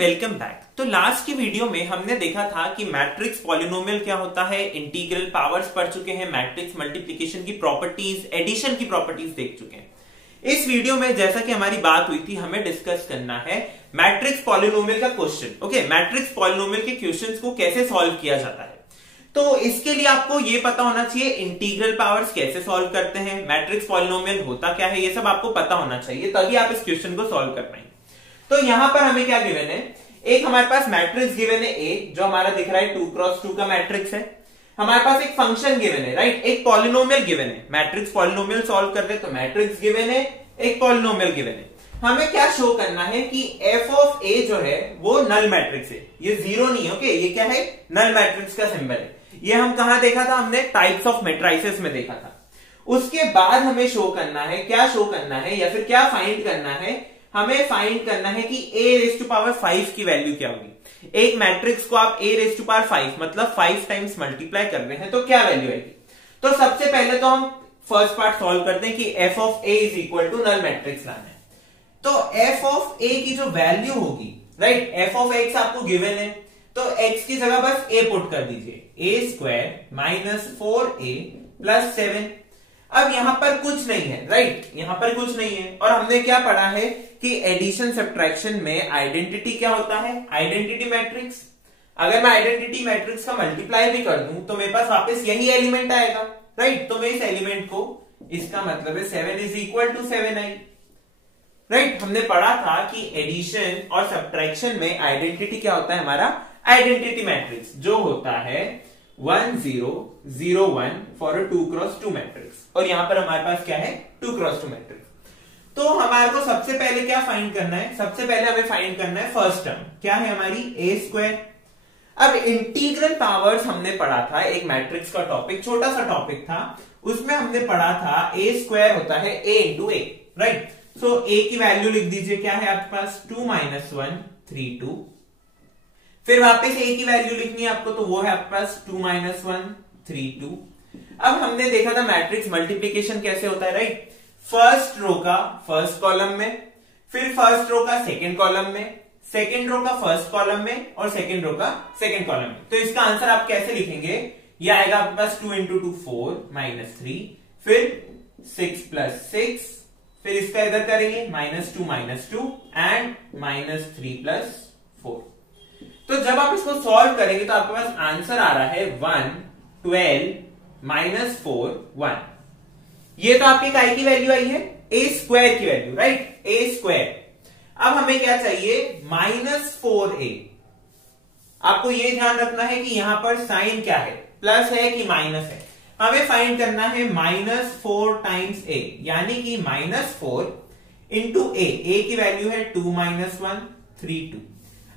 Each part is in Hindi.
Welcome back. तो लास्ट की वीडियो में हमने देखा था कि मैट्रिक्स पॉलिनोमियल क्या होता है, इंटीग्रल पावर्स पढ़ चुके हैं, मैट्रिक्स मल्टीप्लिकेशन की प्रॉपर्टीज, एडिशन की प्रॉपर्टीज देख चुके हैं। इस वीडियो में जैसा कि हमारी बात हुई थी, हमें डिस्कस करना है मैट्रिक्स पॉलिनोमियल का क्वेश्चन। ओके, मैट्रिक्स पॉलिनोमियल के क्वेश्चंस को कैसे सॉल्व किया जाता है। तो इसके लिए आपको ये पता होना चाहिए इंटीग्रल पावर्स कैसे सॉल्व करते हैं, मैट्रिक्स पॉलिनोमियल होता क्या है, ये सब आपको पता होना चाहिए, तभी आप इस क्वेश्चन को सॉल्व कर पाएंगे। तो यहां पर हमें क्या गिवन है, एक हमारे पास मैट्रिक्स गिवन है ए, जो हमारा दिख रहा है 2x2 का मैट्रिक्स है। हमारे पास एक फंक्शन गिवन है, राइट, एक पॉलिनोमियल गिवन है। मैट्रिक्स पॉलिनोमियल सॉल्व कर रहे तो मैट्रिक्स गिवन है, एक पॉलिनोमियल गिवन है। हमें क्या शो करना है कि f ऑफ a जो है वो नल मैट्रिक्स है, ये जीरो नहीं है। ओके, ये क्या है, नल मैट्रिक्स का सिंबल है। ये हम कहां देखा था, हमने टाइप्स ऑफ मैट्रिसेस में देखा था। उसके बाद हमें शो करना है, क्या शो करना है या फिर क्या फाइंड करना है, हमें फाइंड करना है कि a⁵ की वैल्यू क्या होगी। एक मैट्रिक्स को आप a⁵ मतलब 5 टाइम्स मल्टीप्लाई कर रहे हैं तो क्या वैल्यू आएगी। तो सबसे पहले तो हम फर्स्ट पार्ट सॉल्व करते हैं कि f of a is equal to null matrix लाना है। तो f ऑफ a की जो वैल्यू होगी, राइट, f ऑफ x आपको गिवन है, तो x की जगह बस a पुट कर दीजिए, a² - 4a + 7। अब यहां पर कुछ नहीं है, राइट, यहां पर कुछ नहीं है। और हमने क्या पढ़ा है कि एडिशन सब्ट्रैक्शन में आइडेंटिटी क्या होता है, आइडेंटिटी मैट्रिक्स। अगर मैं आइडेंटिटी मैट्रिक्स का मल्टीप्लाई भी कर दूं तो मेरे पास वापस यही एलिमेंट आएगा, राइट। तो मैं इस एलिमेंट को, इसका मतलब है 7 = 7i, राइट। हमने पढ़ा था कि एडिशन और सब्ट्रैक्शन में आइडेंटिटी क्या होता है, हमारा आइडेंटिटी मैट्रिक्स जो होता है 1 0 0 1 फॉर अ 2x2 मैट्रिक्स। और यहां पर हमारे पास क्या है, 2x2 मैट्रिक्स। तो हमारे को सबसे पहले क्या फाइंड करना है, सबसे पहले हमें फाइंड करना है फर्स्ट टर्म, क्या है हमारी a²। अब इंटीग्रल पावर्स हमने पढ़ा था, एक मैट्रिक्स का टॉपिक, छोटा सा टॉपिक था, उसमें हमने पढ़ा था a² होता है a × a, right. So a की वैल्यू लिख दीजिए, क्या है आपके पास 2 - 1 3 2। फिर वापस a की वैल्यू लिखनी है आपको, तो वो है आपके पास 2 - 1 3 2। अब हमने देखा था मैट्रिक्स मल्टीप्लिकेशन कैसे होता है, राइट। फर्स्ट रो का फर्स्ट कॉलम में, फिर फर्स्ट रो का सेकंड कॉलम में, सेकंड रो का फर्स्ट कॉलम में और सेकंड रो का सेकंड कॉलम में। तो इसका आंसर आप कैसे लिखेंगे, ये आएगा आपके पास 2 × 2 4 - 3, फिर 6 + 6, फिर इसका इधर करेंगे -2 - 2 एंड -3 + 4। तो जब आप इसको सॉल्व करेंगे तो आपके पास आंसर आ रहा है 1 12 - 4 1। ये तो आपकी काय की वैल्यू आई है, a² की वैल्यू, राइट, a²। अब हमें क्या चाहिए, -4a। आपको ये ध्यान रखना है कि यहां पर साइन क्या है, प्लस है कि माइनस है। हमें फाइंड करना है -4 टाइम्स a, यानी कि -4 × a की वैल्यू है 2 - 1 3 2।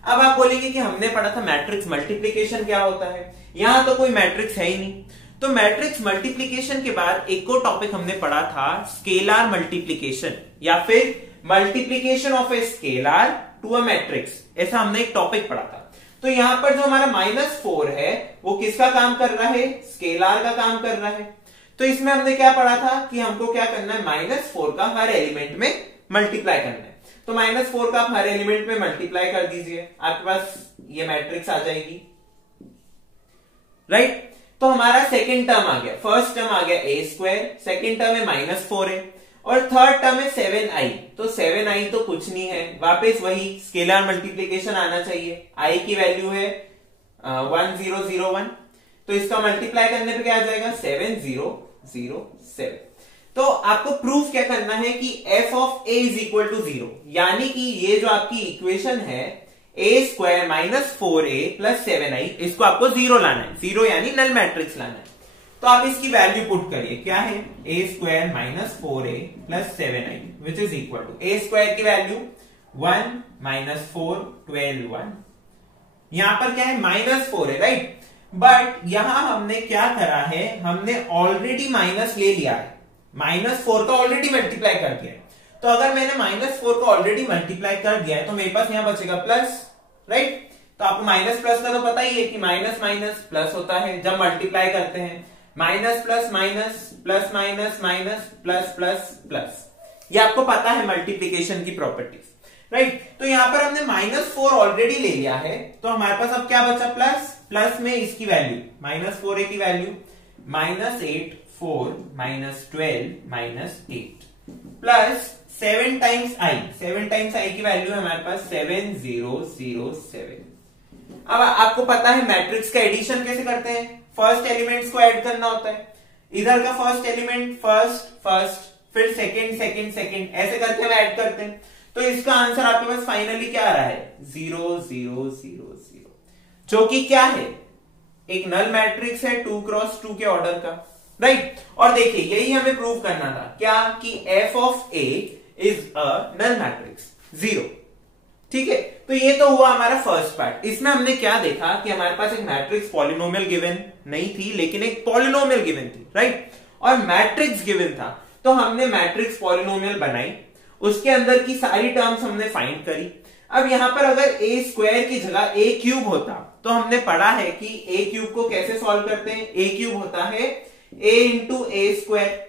अब आप बोलेंगे कि हमने पढ़ा था मैट्रिक्स मल्टीप्लिकेशन क्या होता है, यहां तो कोई मैट्रिक्स है ही नहीं। तो मैट्रिक्स मल्टीप्लिकेशन के बाद एक और टॉपिक हमने पढ़ा था, स्केलार मल्टीप्लिकेशन या फिर multiplication of a scalar to a matrix, ऐसा हमने एक टॉपिक पढ़ा था। तो यहां पर जो हमारा -4 है वो किसका काम कर रहा है, स्केलार का काम कर रहा है। तो इसमें हमने क्या पढ़ा था कि हमको क्या करना है, -4 का हर एलिमेंट में मल्टीप्लाई करना है। तो -4 का आप हर एलिमेंट में मल्टीप्लाई कर दीजिए, आपके पास ये मैट्रिक्स आ जाएगी, राइट। तो हमारा सेकंड टर्म आ गया, फर्स्ट टर्म आ गया a², सेकंड टर्म है -4 है, और थर्ड टर्म है 7i। तो 7i तो कुछ नहीं है, वापस वही स्केलर मल्टीप्लिकेशन आना चाहिए। i की वैल्यू है 1 0 0 1, तो इसका मल्टीप्लाई करने पे क्या आ जाएगा 7 0 0 7। तो आपको प्रूफ क्या करना है कि f of a is equal to 0, यानी कि ये जो आपकी इक्वेशन है a² - 4a + 7i, इसको आपको 0 लाना है, 0 यानी नल मैट्रिक्स लाना है। तो आप इसकी वैल्यू पुट करिए, क्या है a² - 4a + 7i which is equal to a² की वैल्यू 1 - 4 12 1। यहां पर क्या है, -4 है, राइट। बट यहां हमने क्या करा है, हमने ऑलरेडी माइनस ले लिया है, -4 का ऑलरेडी मल्टीप्लाई कर दिया है। तो अगर मैंने -4 को ऑलरेडी मल्टीप्लाई कर दिया है तो मेरे पास यहां बचेगा प्लस, राइट। तो आपको माइनस प्लस का तो पता ही है कि माइनस माइनस प्लस होता है जब मल्टीप्लाई करते हैं, minus plus minus plus minus minus plus plus plus, ये आपको पता है मल्टीप्लिकेशन की प्रॉपर्टीज, राइट। तो यहां पर हमने -4 ऑलरेडी ले लिया है, तो हमारे पास अब क्या बचा, प्लस, प्लस में इसकी वैल्यू -4a की value -8 4 -12 -8 plus 7 times i, 7 times i की वैल्यू है हमारे पास 7007। अब आपको पता है मैट्रिक्स का एडिशन कैसे करते हैं, फर्स्ट एलिमेंट्स को ऐड करना होता है, इधर का फर्स्ट एलिमेंट फर्स्ट फर्स्ट, फिर सेकंड सेकंड सेकंड, ऐसे करके हम ऐड करते हैं। तो इसका आंसर आपके पास फाइनली क्या आ रहा है, 0 0 0 0, जो कि क्या है, एक नल मैट्रिक्स है 2 क्रॉस 2 के ऑर्डर का, राइट। और देखिए यही हमें प्रूव करना था, क्या, कि f of a is a null matrix 0, ठीक है। तो ये तो हुआ हमारा फर्स्ट पार्ट। इसमें हमने क्या देखा कि हमारे पास एक मैट्रिक्स पॉलिनोमियल गिवन नहीं थी, लेकिन एक पॉलिनोमियल गिवन थी, राइट, और मैट्रिक्स गिवन था। तो हमने मैट्रिक्स पॉलिनोमियल बनाई, उसके अंदर की सारी टर्म्स हमने फाइंड करी। अब यहां पर अगर a स्क्वायर की जगह a क्यूब होता, तो हमने पढ़ा है कि a क्यूब को कैसे सॉल्व करते हैं, a क्यूब होता है a इंटू a स्क्वायर।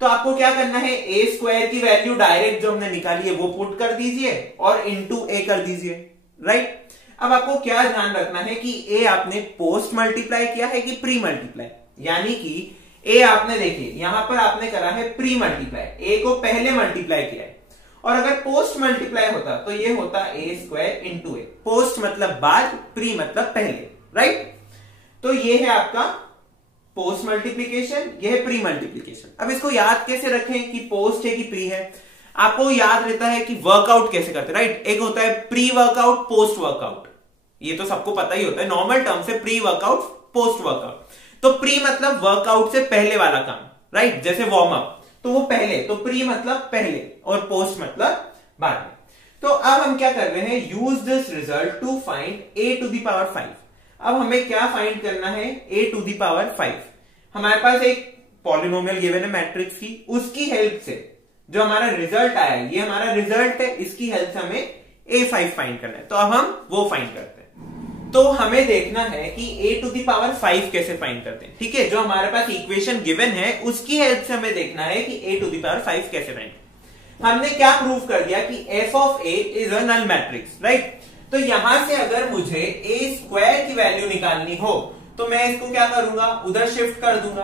तो आपको क्या करना है, a स्क्वायर की वैल्यू डायरेक्ट जो हमने निकाली है वो पुट कर दीजिए और इंटू a कर दीजिए, राइट। अब आपको क्या ध्यान रखना है कि a आपने पोस्ट मल्टीप्लाई किया है कि प्री मल्टीप्लाई, यानी कि a आपने देखिए यहां पर आपने करा है प्री मल्टीप्लाई, a को पहले मल्टीप्लाई किया है, और अगर पोस्ट मल्टीप्लाई होता तो ये होता a square into a। Post मतलब बाद, प्री मतलब पहले, राइट। तो ये है आपका पोस्ट मल्टीप्लीकेशन, ये है प्री मल्टीप्लीकेशन। अब इसको याद कैसे रखें कि पोस्ट है कि प्री है, आपको याद रहता है कि वर्कआउट कैसे करते हैं, राइट। एक होता है प्री वर्कआउट, पोस्ट वर्कआउट, ये तो सबको पता ही होता है, नॉर्मल टर्म से प्री वर्कआउट पोस्ट वर्कआउट। तो प्री मतलब वर्कआउट से पहले वाला काम, राइट, जैसे वार्म अप, तो वो पहले, तो प्री मतलब पहले और पोस्ट मतलब बाद में। तो अब हम क्या कर रहे हैं, use this result to find a to the power 5। अब हमें क्या फाइंड करना है, a टू द पावर 5। हमारे पास एक पॉलिनोमियल गिवन है मैट्रिक्स की, उसकी हेल्प से जो हमारा रिजल्ट आया है, ये हमारा रिजल्ट है, इसकी हेल्प से हमें a5 फाइंड करना है। तो अब हम वो फाइंड करते हैं। तो हमें देखना है कि a टू दी पावर 5 कैसे फाइंड करते हैं, ठीक है। जो हमारे पास इक्वेशन गिवन है उसकी हेल्प से हमें देखना है कि a टू दी पावर 5 कैसे फाइंड। हमने क्या प्रूव कर दिया कि f of a is a null matrix, right. तो यहां से अगर मुझे a स्क्वायर की वैल्यू निकालनी हो तो मैं इसको क्या करूंगा, उधर शिफ्ट कर दूंगा।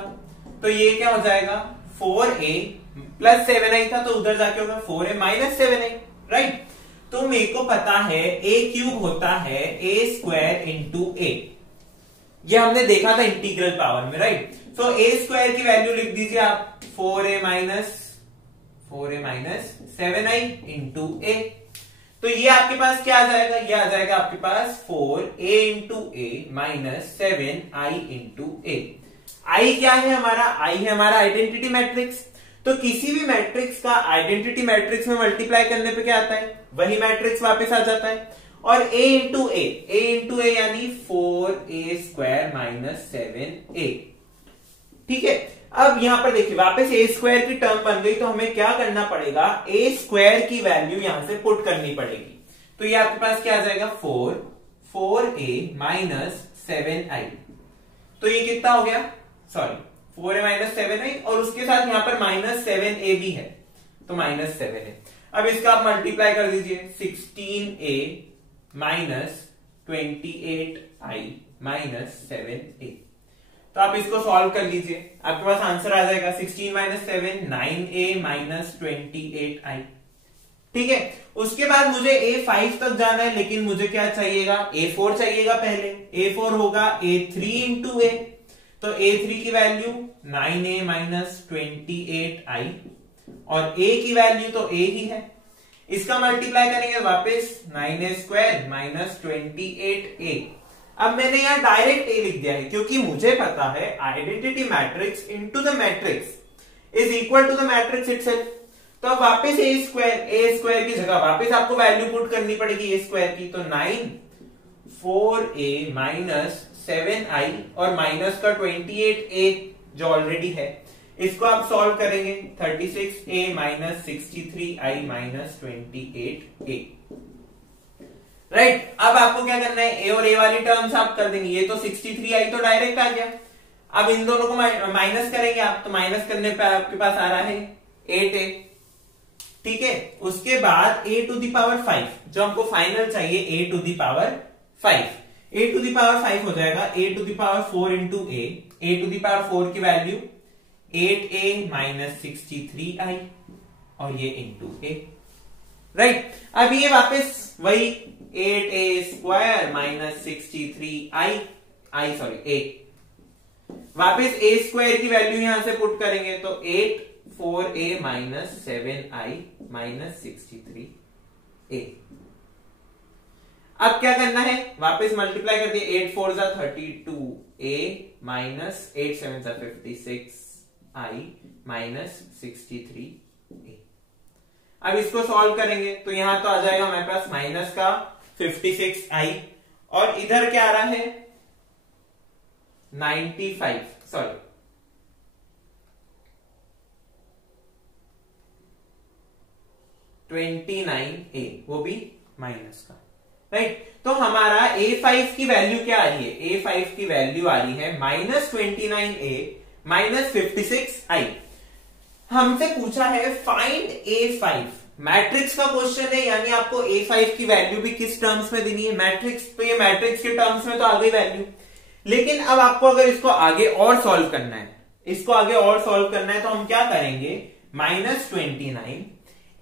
तो ये क्या हो जाएगा, 4a प्लस 7i था, तो उधर जाके होगा 4a माइनस 7i, राइट। तो मेरे को पता है a क्यूब होता है a स्क्वायर इंटू a, ये हमने देखा था इंटीग्रल पावर में, राइट। तो a स्क्वायर की वैल्यू लिख दीजिए आप 4a minus 7i into a। तो ये आपके पास क्या आ जाएगा, ये आ जाएगा आपके पास 4a into a minus 7i into a। i क्या है हमारा, i है हमारा आइडेंटिटी मैट्रिक्स। तो किसी भी मैट्रिक्स का आइडेंटिटी मैट्रिक्स में मल्टीप्लाई करने पे क्या आता है, वही मैट्रिक्स वापस आ जाता है। और a इंटू a यानी 4a स्क्वायर माइनस 7a, ठीक है। अब यहां पर देखिए वापस a स्क्वायर की टर्म बन गई, तो हमें क्या करना पड़ेगा, a स्क्वायर की वैल्यू यहां से पुट करनी पड़ेगी। तो ये आपके पास क्या आ जाएगा, 4a माइनस 7i। तो ये कितना हो गया, सॉरी 4a माइनस 7i, और उसके साथ यहां पर माइनस 7a भी है, तो माइनस 7 है। अब इसका आप मल्टीप्लाई कर दीजिए, 16a minus 28i minus 7a। तो आप इसको सॉल्व कर लीजिए, आपके पास आंसर आ जाएगा 16 माइनस 7 9a माइनस 28i, ठीक है। उसके बाद मुझे a5 तक जाना है, लेकिन मुझे क्या चाहिएगा, a4 चाहिएगा पहले। a4 होगा a3 इंटू a, तो a3 की वैल्यू 9a माइनस 28i, और a की वैल्यू तो a ही है। इसका मल्टीप्लाई करेंगे वापस 9a स्क्वायर माइनस 28a। अब मैंने यहां डायरेक्ट a लिख दिया है, क्योंकि मुझे पता है identity matrix into the matrix is equal to the matrix itself. तो अब वापस a स्क्वायर की जगह वापस आपको वैल्यू पुट करनी पड़ेगी a स्क्वायर की। तो 9 4a माइनस 7i और माइनस का 28a जो ऑलरेडी है, इसको आप सॉल्व करेंगे 36a minus 63i minus 28a, right. अब आपको क्या करना है, a और a वाली टर्म्स आप कर देंगे। ये तो 63i तो डायरेक्ट आ गया, अब इन दोनों को माइनस करेंगे आप, तो माइनस करने पे आपके पास आ रहा है 8a, ठीक है, उसके बाद a टू द पावर 5, जो हमको फाइनल चाहिए a to the power 5, a to the power 5 हो जाएगा a to the power 4 into a to the power 4 की वैल्यू 8a माइनस 63i और ये इंटू a, राइट। अब ये वापस वही 8a square minus 63i a, वापस a स्क्वायर की वैल्यू यहां से पुट करेंगे तो 8 4a minus 7i minus 63a। अब क्या करना है, वापस मल्टीप्लाई कर दिए, 8 4 जा 32a माइनस 8 7 जा 56i माइनस 63a। अब इसको सॉल्व करेंगे तो यहां तो आ जाएगा हमारे पास माइनस का 56i और इधर क्या आ रहा है 29a, वो भी माइनस का, राइट। तो हमारा a5 की वैल्यू क्या आ रही है, a5 की वैल्यू आ रही है माइनस 29a माइनस 56i। हमसे पूछा है फाइंड a5, मैट्रिक्स का क्वेश्चन है, यानी आपको a5 की वैल्यू भी किस टर्म्स में देनी है, मैट्रिक्स, तो ये मैट्रिक्स के टर्म्स में तो आ गई वैल्यू। लेकिन अब आपको अगर इसको आगे और सॉल्व करना है, इसको आगे और सॉल्व करना है तो हम क्या करेंगे, माइनस 29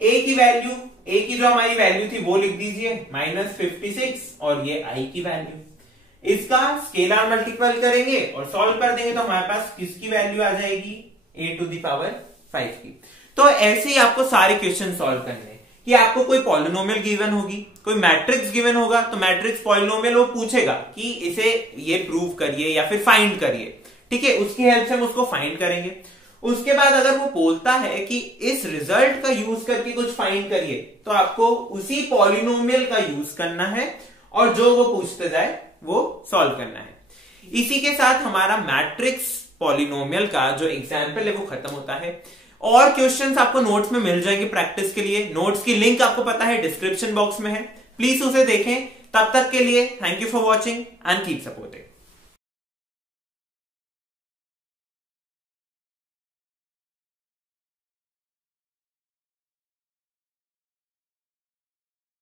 a की वैल्यू, a की जो हमारी वैल्यू थी वो लिख दीजिए माइनस 56 और ये i की वैल्यू, इसका स्केलर मल्टीपल करेंगे और सॉल्व कर देंगे तो हमारे पास किसकी वैल्यू आ जाएगी, a टू द पावर 5 की। तो ऐसे ही आपको सारे क्वेश्चन सॉल्व करने हैं कि आपको कोई पॉलिनोमियल गिवन होगी, कोई मैट्रिक्स गिवन होगा, तो मैट्रिक्स पॉलिनोमियल वो पूछेगा कि इसे ये प्रूव करिए या फिर फाइंड करिए, ठीक है, उसकी हेल्प से हम उसको फाइंड करेंगे। उसके बाद अगर वो बोलता है कि इस रिजल्ट का यूज करके कुछ फाइंड करिए, तो आपको उसी पॉलिनोमियल का यूज करना है और जो वो पूछते जाए वो सॉल्व करना है। इसी के साथ हमारा मैट्रिक्स पॉलिनोमियल का जो एग्जाम्पल है वो खत्म होता है। और क्वेश्चंस आपको नोट्स में मिल जाएंगे प्रैक्टिस के लिए, नोट्स की लिंक आपको पता है डिस्क्रिप्शन बॉक्स में है, प्लीज उसे देखें। तब तक के लिए thank you for watching and keep supporting.